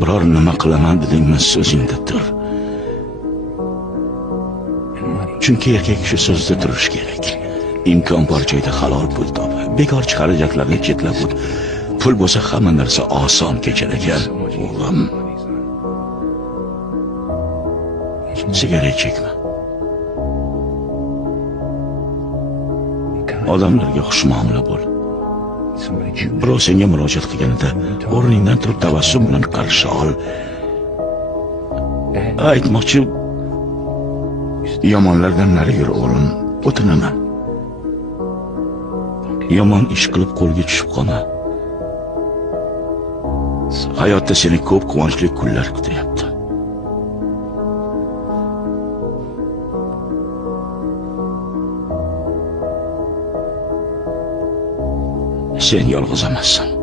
biror nima qilaman dedingmi, so'zingda tur. Chunki erkak kishi so'zida turish kerak. Imkon bor joyda halol pul top. Bekorchi xarajatlarni chetlab o't. Pul bo'lsa hamma narsa oson kechar ekan, o'g'lim. Sigaret chekma. Odamlarga xushmuomala bo'l. Birov senga murojaat qilganida o'rningdan turib tabassum bilan qarshi ol. Aytmoqchi, yomonlardan nari yur o'g'lim, o'tinaman. Yomon ish qilib qo'lga tushib qolma. Hayotda seni ko'p quvonchli kunlar kutyapti. Sen yolg'iz emassan.